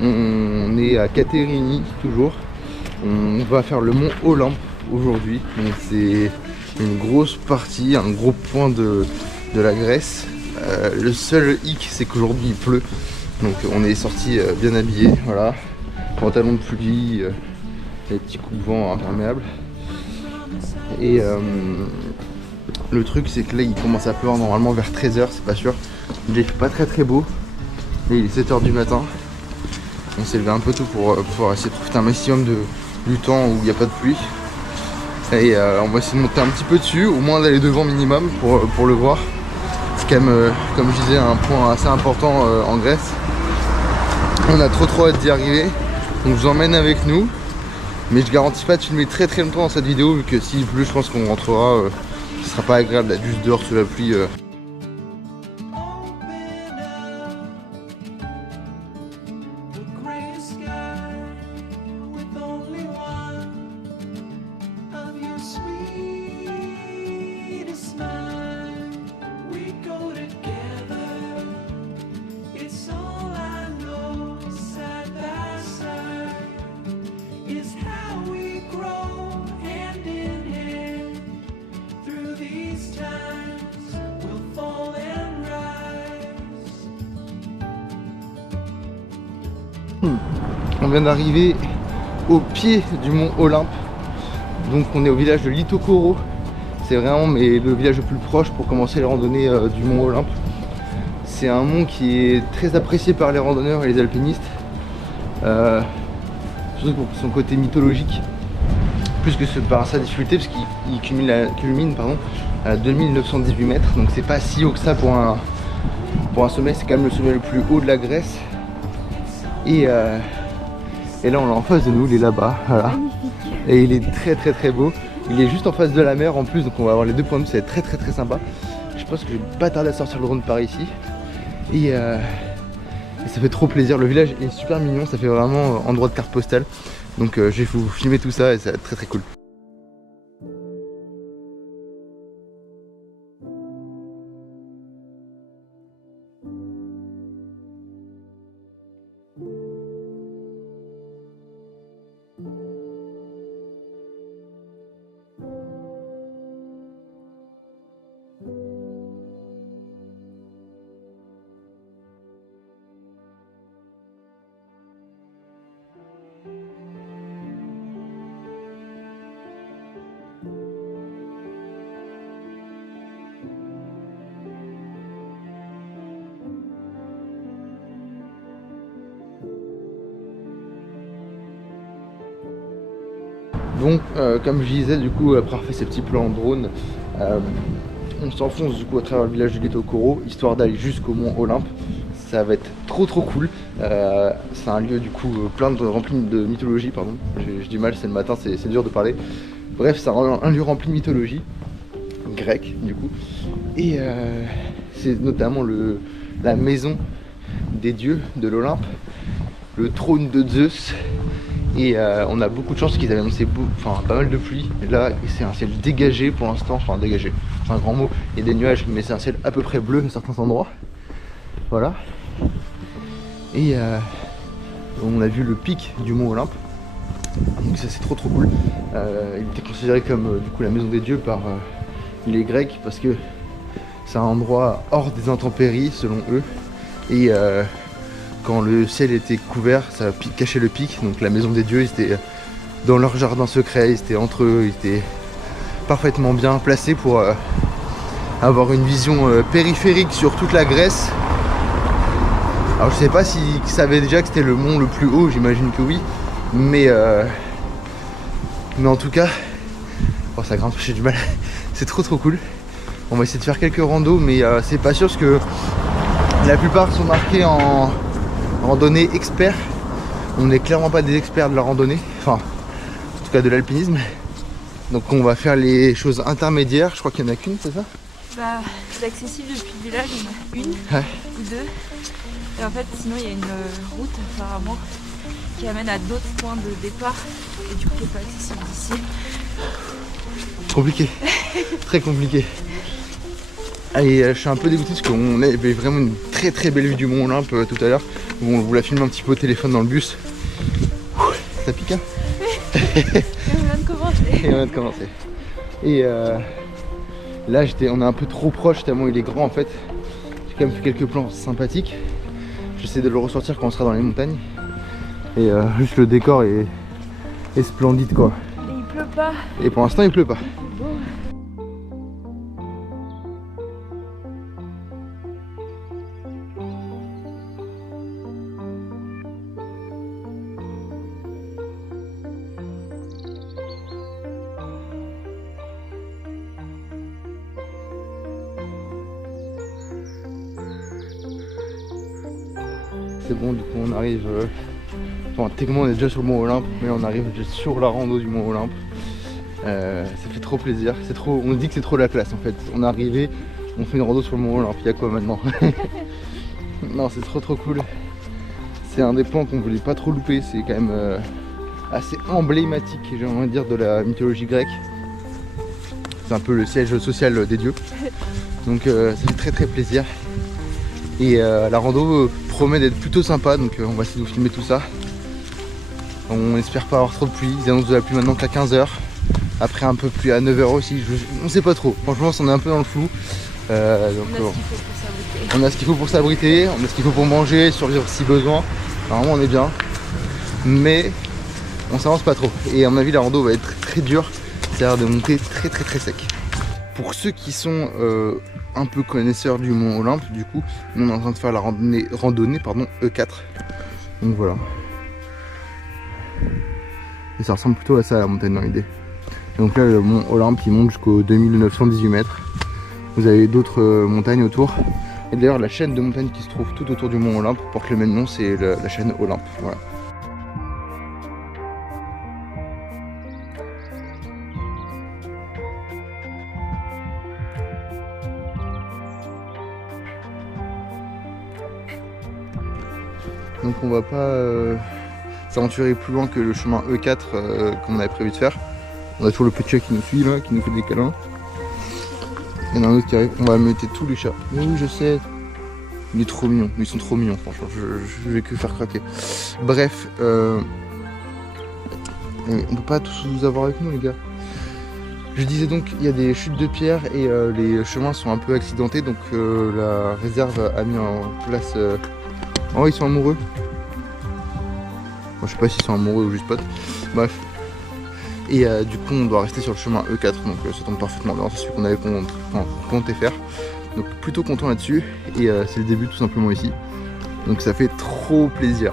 On est à Caterini toujours. On va faire le mont Olympe aujourd'hui. Donc c'est une grosse partie, un gros point de la Grèce. Le seul hic, c'est qu'aujourd'hui il pleut. Donc on est sorti bien habillé, voilà. Pantalon de pluie, les petits coups de vent imperméables. Et le truc c'est que là il commence à pleuvoir normalement vers 13 h, c'est pas sûr. Il fait pas très beau. Là il est 7 h du matin. On s'est levé un peu tôt pour pouvoir essayer de profiter un maximum du temps où il n'y a pas de pluie. Et on va essayer de monter un petit peu dessus, au moins d'aller devant minimum pour le voir. C'est quand même, comme je disais, un point assez important en Grèce. On a trop hâte d'y arriver. Donc je vous emmène avec nous. Mais je garantis pas de filmer très longtemps dans cette vidéo, vu que s'il pleut je pense qu'on rentrera. Ce sera pas agréable d'être juste dehors sous la pluie. On vient d'arriver au pied du mont Olympe. Donc on est au village de Litokoro. C'est vraiment le village le plus proche pour commencer les randonnées du mont Olympe. C'est un mont qui est très apprécié par les randonneurs et les alpinistes. Surtout pour son côté mythologique. Plus que par sa difficulté, parce qu'il culmine à 2918 mètres. Donc c'est pas si haut que ça pour un sommet. C'est quand même le sommet le plus haut de la Grèce. Et là on l'a en face de nous, il est là-bas, voilà. Et il est très beau. Il est juste en face de la mer en plus, donc on va avoir les deux points de vue, ça va être très sympa. Je pense que je vais pas tarder à sortir le drone par ici. Et ça fait trop plaisir, le village est super mignon, ça fait vraiment endroit de carte postale. Donc je vais vous filmer tout ça et ça va être très cool. Donc comme je disais, du coup après avoir fait ces petits plans en drone, on s'enfonce du coup à travers le village de Litokoro, histoire d'aller jusqu'au mont Olympe. Ça va être trop cool. C'est un lieu du coup rempli de mythologie, pardon. J'ai du mal, c'est le matin, c'est dur de parler. Bref, c'est un lieu rempli de mythologie grecque du coup. Et c'est notamment la maison des dieux de l'Olympe, le trône de Zeus. Et on a beaucoup de chance qu'ils avaient annoncé pas mal de pluie. Et là c'est un ciel dégagé pour l'instant, enfin dégagé, c'est un grand mot, il y a des nuages mais c'est un ciel à peu près bleu à certains endroits. Voilà. Et on a vu le pic du mont Olympe. Donc ça c'est trop cool. Il était considéré comme du coup la maison des dieux par les Grecs parce que c'est un endroit hors des intempéries selon eux. Et quand le ciel était couvert, ça cachait le pic. Donc la maison des dieux, ils étaient dans leur jardin secret, ils étaient entre eux, ils étaient parfaitement bien placés pour avoir une vision périphérique sur toute la Grèce. Alors je sais pas s'ils savaient déjà que c'était le mont le plus haut, j'imagine que oui. Mais en tout cas, oh, ça grimpe, j'ai du mal. C'est trop cool. On va essayer de faire quelques randos, mais c'est pas sûr parce que la plupart sont marqués en randonnée expert. On n'est clairement pas des experts de la randonnée, enfin en tout cas de l'alpinisme. Donc on va faire les choses intermédiaires. Je crois qu'il y en a qu'une, c'est ça? Bah c'est accessible depuis le village, il y en a une ou deux. Et en fait sinon il y a une route apparemment qui amène à d'autres points de départ et du coup qui n'est pas accessible d'ici. Compliqué, très compliqué. Et je suis un peu dégoûté parce qu'on avait vraiment une très très belle vue du Mont Olympe tout à l'heure. On vous la filme un petit peu au téléphone dans le bus. Ouh, ça pique hein. Oui. Et on vient de commencer. Et on vient de commencer. Et là on est un peu trop proche tellement il est grand en fait. J'ai quand même fait quelques plans sympathiques. J'essaie de le ressortir quand on sera dans les montagnes. Et juste le décor est splendide quoi. Et il pleut pas. Et pour l'instant il pleut pas. Beau. C'est bon, du coup on arrive, enfin techniquement on est déjà sur le Mont Olympe, mais on arrive déjà sur la rando du Mont Olympe. Ça fait trop plaisir, on nous dit que c'est trop la classe en fait. On est arrivé, on fait une rando sur le Mont Olympe, il y a quoi maintenant? Non, c'est trop cool. C'est un des plans qu'on voulait pas trop louper, c'est quand même assez emblématique, j'ai envie de dire, de la mythologie grecque. C'est un peu le siège social des dieux. Donc ça fait très plaisir. Et la rando promet d'être plutôt sympa, donc on va essayer de vous filmer tout ça. On espère pas avoir trop de pluie, ils annoncent de la pluie maintenant qu'à 15 h. Après un peu plus à 9 h aussi, on sait pas trop. Franchement on est un peu dans le flou. Donc, on a ce qu'il faut pour s'abriter, on a ce qu'il faut pour manger, survivre si besoin. Normalement on est bien. Mais on s'avance pas trop. Et à mon avis la rando va être très dure. C'est-à-dire de monter très sec. Pour ceux qui sont un peu connaisseurs du Mont Olympe, du coup, nous on est en train de faire la randonnée E4. Donc voilà. Et ça ressemble plutôt à ça la montagne dans l'idée. Donc là le Mont Olympe il monte jusqu'aux 2918 mètres. Vous avez d'autres montagnes autour. Et d'ailleurs la chaîne de montagnes qui se trouve tout autour du Mont Olympe porte le même nom, c'est la chaîne Olympe. Voilà. Donc on va pas s'aventurer plus loin que le chemin E4 qu'on avait prévu de faire. On a toujours le petit chat qui nous suit là, qui nous fait des câlins. Il y en a un autre qui arrive, on va mettre tous les chats. Oui je sais. Il est trop mignon, ils sont trop mignons franchement, je vais que faire craquer. Bref, on peut pas tous vous avoir avec nous les gars. Je disais donc, il y a des chutes de pierre et les chemins sont un peu accidentés, donc la réserve a mis en place... Oh ils sont amoureux. Bon, je sais pas s'ils sont amoureux ou juste potes. Bref. Et du coup on doit rester sur le chemin E4, donc ça tombe parfaitement bien, c'est ce qu'on avait compté faire. Donc plutôt content là-dessus, et c'est le début tout simplement ici. Donc ça fait trop plaisir.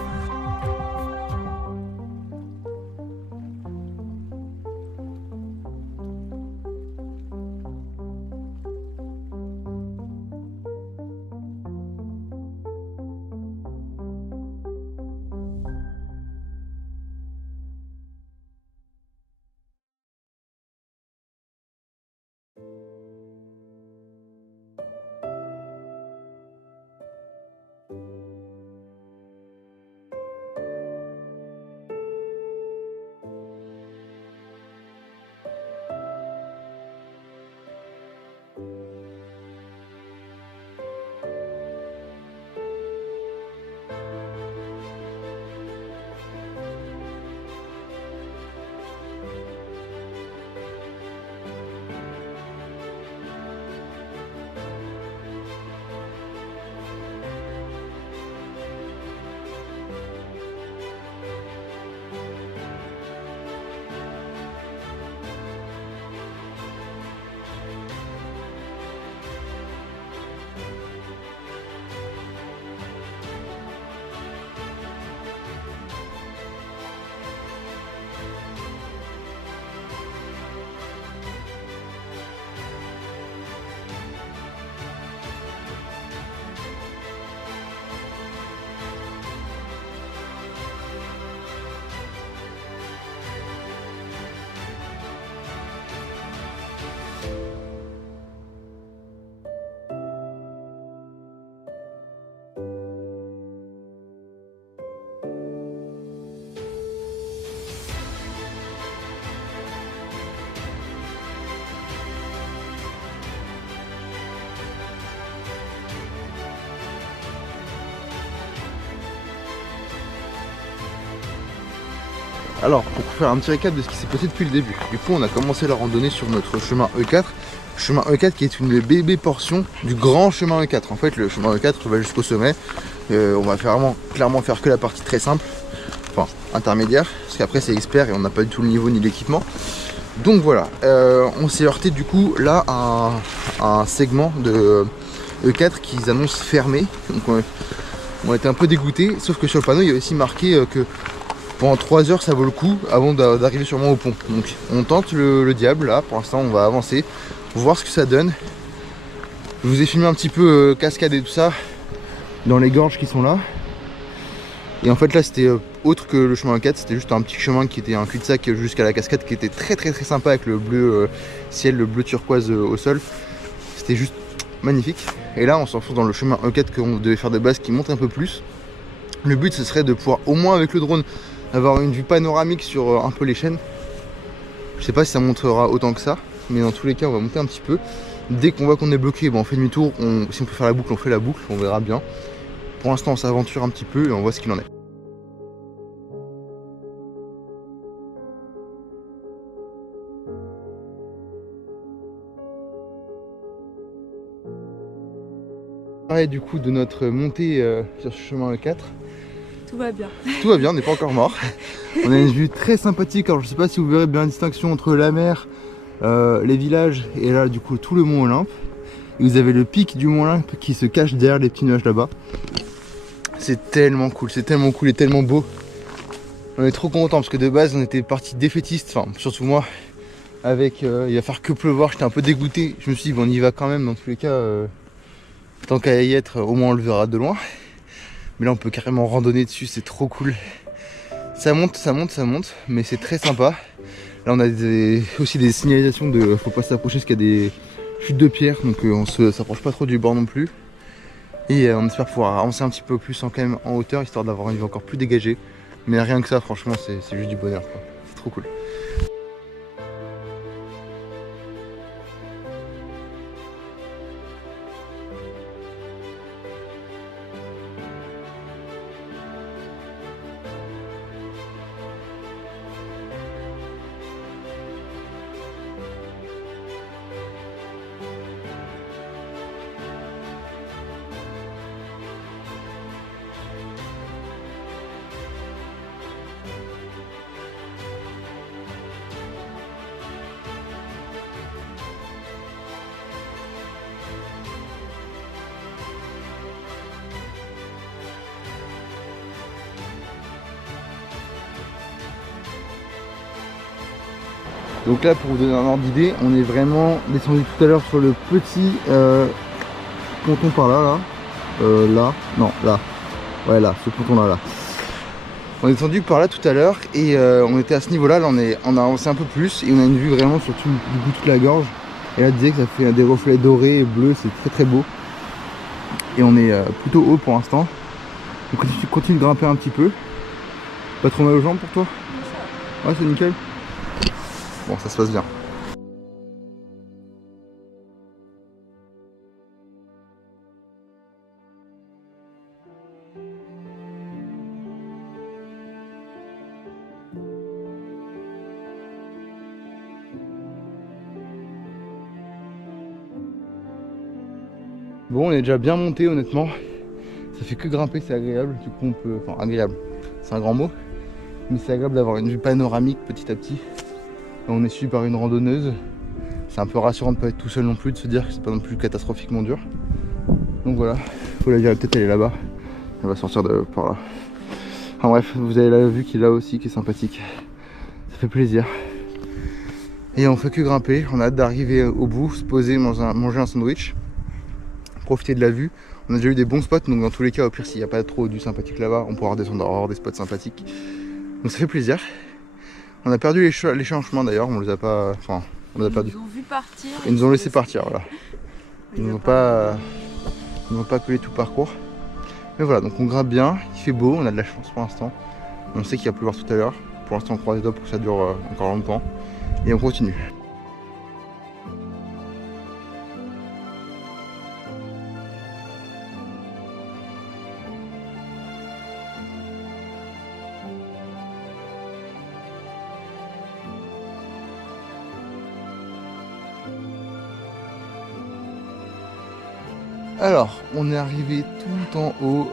Alors, pour faire un petit récap de ce qui s'est passé depuis le début. Du coup, on a commencé la randonnée sur notre chemin E4. Chemin E4 qui est une bébé portion du grand chemin E4. En fait, le chemin E4 va jusqu'au sommet. On va clairement faire que la partie très simple, enfin intermédiaire, parce qu'après c'est expert et on n'a pas du tout le niveau ni l'équipement. Donc voilà, on s'est heurté du coup là à un segment de E4 qu'ils annoncent fermé. Donc on était un peu dégoûté, sauf que sur le panneau il y a aussi marqué que pendant 3 heures ça vaut le coup avant d'arriver sûrement au pont. Donc on tente le diable là, pour l'instant on va avancer, voir ce que ça donne. Je vous ai filmé un petit peu cascade et tout ça dans les gorges qui sont là. Et en fait là c'était autre que le chemin 4, c'était juste un petit chemin qui était un cul-de-sac jusqu'à la cascade qui était très sympa avec le bleu ciel, le bleu turquoise au sol. C'était juste magnifique. Et là on s'enfonce dans le chemin E4 qu'on devait faire de base qui monte un peu plus. Le but ce serait de pouvoir au moins avec le drone avoir une vue panoramique sur un peu les chaînes. Je sais pas si ça montera autant que ça, mais dans tous les cas on va monter un petit peu. Dès qu'on voit qu'on est bloqué, on fait demi-tour, si on peut faire la boucle, on fait la boucle, on verra bien. Pour l'instant on s'aventure un petit peu et on voit ce qu'il en est. Pareil du coup de notre montée sur ce chemin E4. Tout va bien. Tout va bien, on n'est pas encore mort. On a une vue très sympathique, alors je sais pas si vous verrez bien la distinction entre la mer, les villages et là du coup tout le mont Olympe. Et vous avez le pic du mont Olympe qui se cache derrière les petits nuages là-bas. C'est tellement cool et tellement beau. On est trop content parce que de base on était parti défaitiste, enfin surtout moi, avec il va faire que pleuvoir, j'étais un peu dégoûté. Je me suis dit bon on y va quand même dans tous les cas, tant qu'à y être au moins on le verra de loin. Mais là on peut carrément randonner dessus, c'est trop cool. Ça monte, mais c'est très sympa. Là on a aussi des signalisations de faut pas s'approcher parce qu'il y a des chutes de pierre, donc on se s'approche pas trop du bord non plus. Et on espère pouvoir avancer un petit peu plus quand même en hauteur, histoire d'avoir une vue encore plus dégagée. Mais rien que ça, franchement, c'est juste du bonheur, quoi. C'est trop cool. Donc là, pour vous donner un ordre d'idée, on est vraiment descendu tout à l'heure sur le petit ponton par là, ouais là, ce ponton là. On est descendu par là tout à l'heure et on était à ce niveau là, on a avancé un peu plus et on a une vue vraiment sur toute la gorge. Et là, disait que ça fait des reflets dorés et bleus, c'est très beau. Et on est plutôt haut pour l'instant. On continue de grimper un petit peu. Pas trop mal aux jambes pour toi? Ouais, c'est nickel. Bon, ça se passe bien. Bon, on est déjà bien monté honnêtement. Ça fait que grimper, c'est agréable. Du coup, on peut. Enfin, agréable, c'est un grand mot. Mais c'est agréable d'avoir une vue panoramique petit à petit. On est suivi par une randonneuse. C'est un peu rassurant de ne pas être tout seul non plus, de se dire que c'est pas non plus catastrophiquement dur. Donc voilà, faut la dire, peut-être elle est là-bas. Elle va sortir de par là. Enfin bref, vous avez la vue qui est là aussi, qui est sympathique. Ça fait plaisir. Et on fait que grimper. On a hâte d'arriver au bout, se poser, manger un sandwich, profiter de la vue. On a déjà eu des bons spots, donc dans tous les cas, au pire, s'il n'y a pas trop du sympathique là-bas, on pourra redescendre, avoir des spots sympathiques. Donc ça fait plaisir. On a perdu les chats en chemin d'ailleurs, on les a pas. Enfin, on les a perdus. Ils nous ont vu partir. Ils nous ont laissé partir, voilà. Ils nous ont pas collé tout le parcours. Mais voilà, donc on grimpe bien, il fait beau, on a de la chance pour l'instant. On sait qu'il va pleuvoir tout à l'heure. Pour l'instant, on croise les doigts pour que ça dure encore longtemps. Et on continue. Alors, on est arrivé tout en haut,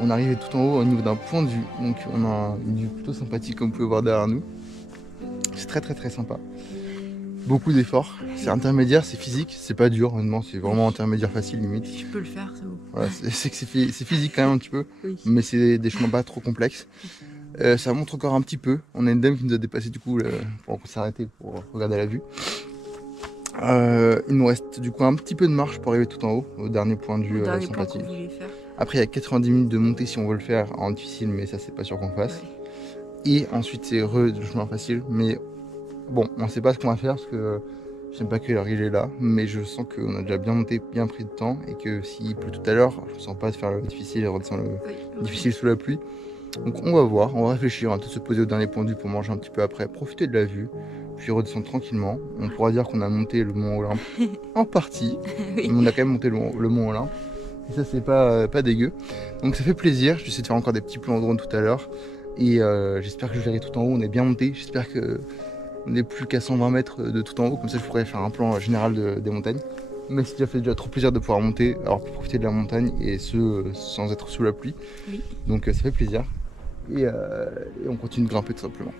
on est arrivé tout en haut au niveau d'un point de vue. Donc on a une vue plutôt sympathique comme vous pouvez voir derrière nous. C'est très sympa. Beaucoup d'efforts. C'est intermédiaire, c'est physique, c'est pas dur honnêtement, c'est vraiment intermédiaire facile limite. Je peux le faire, c'est bon. Voilà, c'est physique quand même un petit peu, Oui. mais c'est des chemins pas trop complexes. Ça monte encore un petit peu. On a une dame qui nous a dépassé du coup pour qu'on s'arrêter pour regarder la vue. Il nous reste du coup un petit peu de marche pour arriver tout en haut, au dernier point de vue sympathique. Après il y a 90 minutes de montée si on veut le faire en difficile, mais ça c'est pas sûr qu'on fasse. Ouais. Et ensuite c'est le chemin facile, mais bon, on sait pas ce qu'on va faire parce que je sais pas quelle heure il est là, mais je sens qu'on a déjà bien monté, bien pris de temps et que s'il pleut tout à l'heure, je ne sens pas de faire le difficile et redescendre le difficile sous la pluie. Donc on va voir, on va réfléchir, on va peut-être se poser au dernier point de vue pour manger un petit peu après, profiter de la vue, puis redescendre tranquillement. On pourra dire qu'on a monté le mont Olympe en partie, oui. Mais on a quand même monté le mont Olympe. Et ça c'est pas dégueu. Donc ça fait plaisir, je vais essayer de faire encore des petits plans en drone tout à l'heure. Et j'espère que je verrai tout en haut, on est bien monté, j'espère que on n'est plus qu'à 120 mètres de tout en haut, comme ça je pourrais faire un plan général des montagnes. Mais ça fait déjà trop plaisir de pouvoir monter, alors profiter de la montagne et ce sans être sous la pluie. Oui. Donc ça fait plaisir. Et on continue de grimper tout simplement.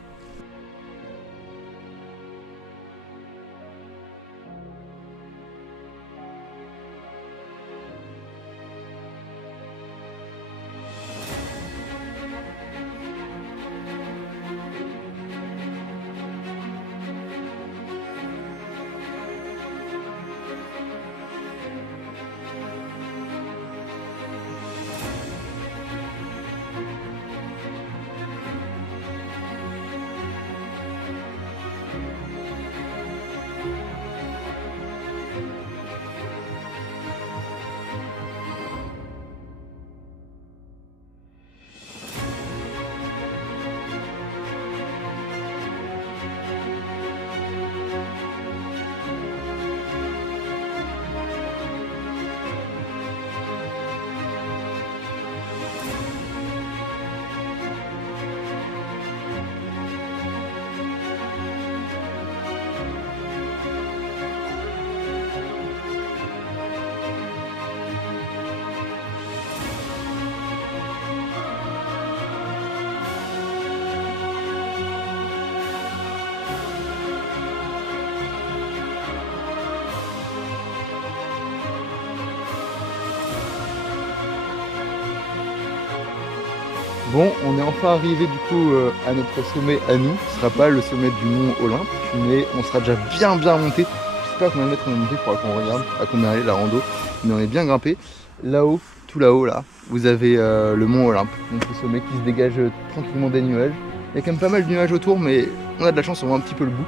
Bon, on est enfin arrivé du coup à notre sommet à nous. Ce sera pas le sommet du mont Olympe, mais on sera déjà bien monté. Je sais pas à combien de mètres on est monté, il faudra qu'on regarde à combien elle est la rando, mais on est bien grimpé. Là-haut, tout là-haut là, vous avez le mont Olympe, donc le sommet qui se dégage tranquillement des nuages. Il y a quand même pas mal de nuages autour, mais on a de la chance, on voit un petit peu le bout.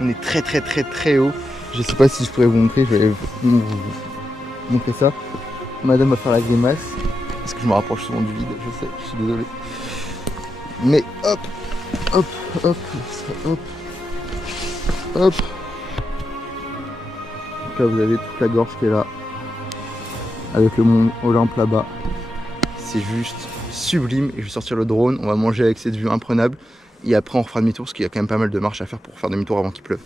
On est très haut. Je sais pas si je pourrais vous montrer, je vais vous montrer ça. Madame va faire la grimace. Parce que je me rapproche souvent du vide, je sais, je suis désolé. Mais hop. Donc là vous avez toute la gorge qui est là. Avec le mont Olympe là-bas. C'est juste sublime. Et je vais sortir le drone, on va manger avec cette vue imprenable. Et après on refera demi-tour parce qu'il y a quand même pas mal de marches à faire pour faire demi-tour avant qu'il pleuve.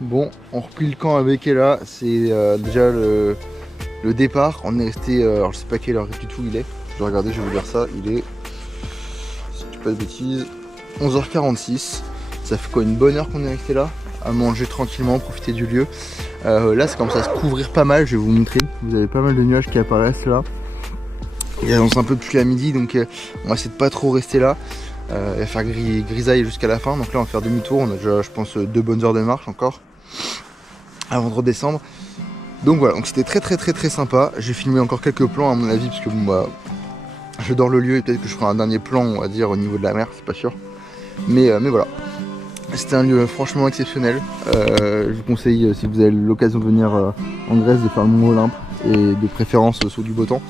Bon, on replie le camp avec Ella, c'est déjà le départ. On est resté, alors je sais pas quelle heure du tout il est, je vais regarder, je vais vous dire ça, il est, si je dis pas de bêtises, 11h46. Ça fait quoi, une bonne heure qu'on est resté là, à manger tranquillement, profiter du lieu. Là ça commence à se couvrir pas mal, je vais vous montrer, vous avez pas mal de nuages qui apparaissent là. Il annonce un peu de pluie à midi, donc on va essayer de pas trop rester là. Il va faire grisaille jusqu'à la fin, donc là on va faire demi-tour, on a déjà je pense 2 bonnes heures de marche encore avant de redescendre. Donc voilà, donc c'était très sympa. J'ai filmé encore quelques plans à mon avis parce que bon bah j'adore le lieu et peut-être que je ferai un dernier plan on va dire au niveau de la mer, c'est pas sûr. Mais voilà. C'était un lieu franchement exceptionnel. Je vous conseille si vous avez l'occasion de venir en Grèce de faire le mont Olympe et de préférence sur du beau temps.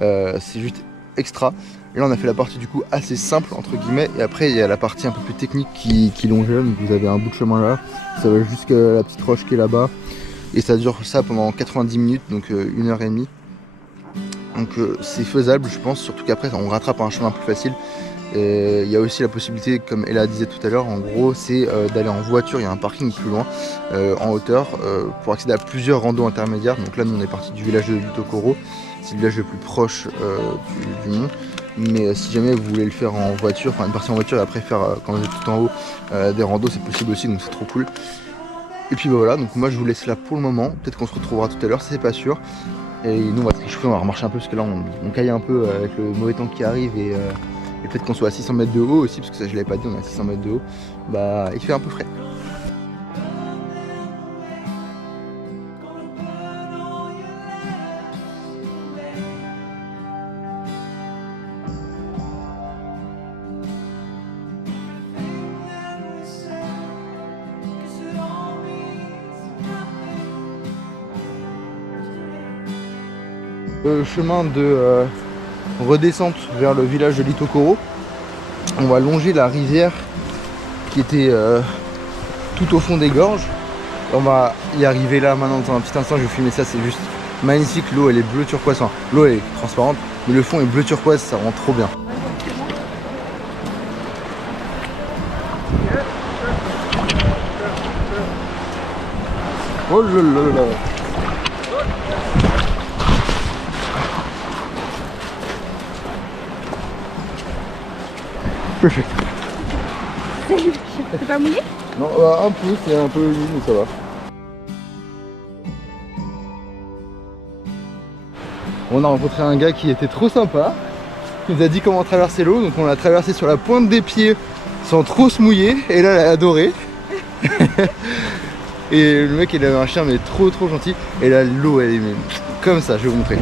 C'est juste extra. Et là on a fait la partie du coup assez simple entre guillemets et après il y a la partie un peu plus technique qui longeait, donc vous avez un bout de chemin là, ça va jusqu'à la petite roche qui est là-bas et ça dure ça pendant 90 minutes donc 1h30. Donc c'est faisable je pense, surtout qu'après on rattrape un chemin plus facile Et il y a aussi la possibilité, comme Ella disait tout à l'heure, en gros c'est d'aller en voiture, il y a un parking plus loin en hauteur pour accéder à plusieurs randos intermédiaires. Donc là nous on est parti du village de Litokoro, c'est le village le plus proche du mont. Mais si jamais vous voulez le faire en voiture, enfin une partie en voiture et après faire quand vous êtes tout en haut des randos, c'est possible aussi, donc c'est trop cool. Et puis bah voilà, donc moi je vous laisse là pour le moment, peut-être qu'on se retrouvera tout à l'heure, c'est pas sûr. Et nous on va tricher, on va remarcher un peu parce que là on caille un peu avec le mauvais temps qui arrive et le fait qu'on soit à 600 mètres de haut aussi, parce que ça je l'avais pas dit, on est à 600 mètres de haut, bah il fait un peu frais. Le chemin de redescente vers le village de Litokoro, on va longer la rivière qui était tout au fond des gorges. On va y arriver là maintenant dans un petit instant, je vais filmer ça, c'est juste magnifique. L'eau elle est bleu turquoise, enfin, l'eau elle est transparente mais le fond est bleu turquoise, ça rend trop bien. Oh là là là. Perfect. C'est pas mouillé? Non, un peu, c'est un peu humide, mais ça va. On a rencontré un gars qui était trop sympa. Il nous a dit comment traverser l'eau, donc on l'a traversé sur la pointe des pieds sans trop se mouiller. Et là, elle a adoré. Et le mec, il avait un chien, mais trop gentil. Et là, l'eau, elle est comme ça, je vais vous montrer.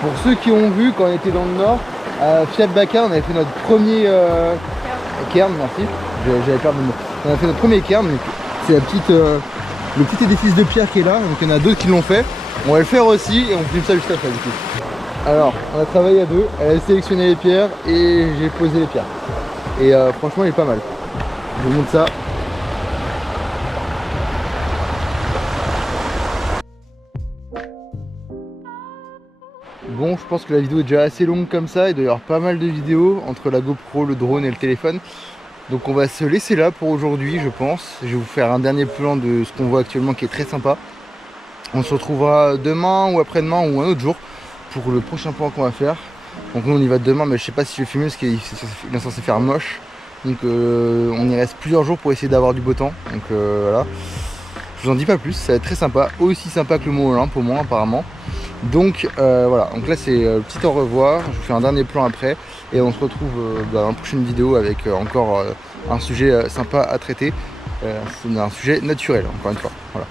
Pour ceux qui ont vu quand on était dans le nord, à Fiat Baka, on avait fait notre premier cairn, merci, j'avais peur de le mot. On a fait notre premier cairn, c'est la petite, le petit édifice de pierre qui est là, donc il y en a d'autres qui l'ont fait. On va le faire aussi et on filme ça juste après du coup. Alors, on a travaillé à deux, elle a sélectionné les pierres et j'ai posé les pierres. Et franchement il est pas mal. Je vous montre ça. Bon, je pense que la vidéo est déjà assez longue comme ça, il doit y avoir pas mal de vidéos entre la GoPro, le drone et le téléphone. Donc on va se laisser là pour aujourd'hui je pense. Je vais vous faire un dernier plan de ce qu'on voit actuellement qui est très sympa. On se retrouvera demain ou après-demain ou un autre jour pour le prochain plan qu'on va faire. Donc nous on y va demain mais je sais pas si je vais filmer parce qu'il est censé faire moche. Donc on y reste plusieurs jours pour essayer d'avoir du beau temps. Donc voilà. Je vous en dis pas plus, ça va être très sympa. Aussi sympa que le Mont Olympe au moins apparemment. Donc voilà, donc là c'est petit au revoir, je vous fais un dernier plan après et on se retrouve dans une prochaine vidéo avec encore un sujet sympa à traiter, c'est un sujet naturel encore une fois, voilà.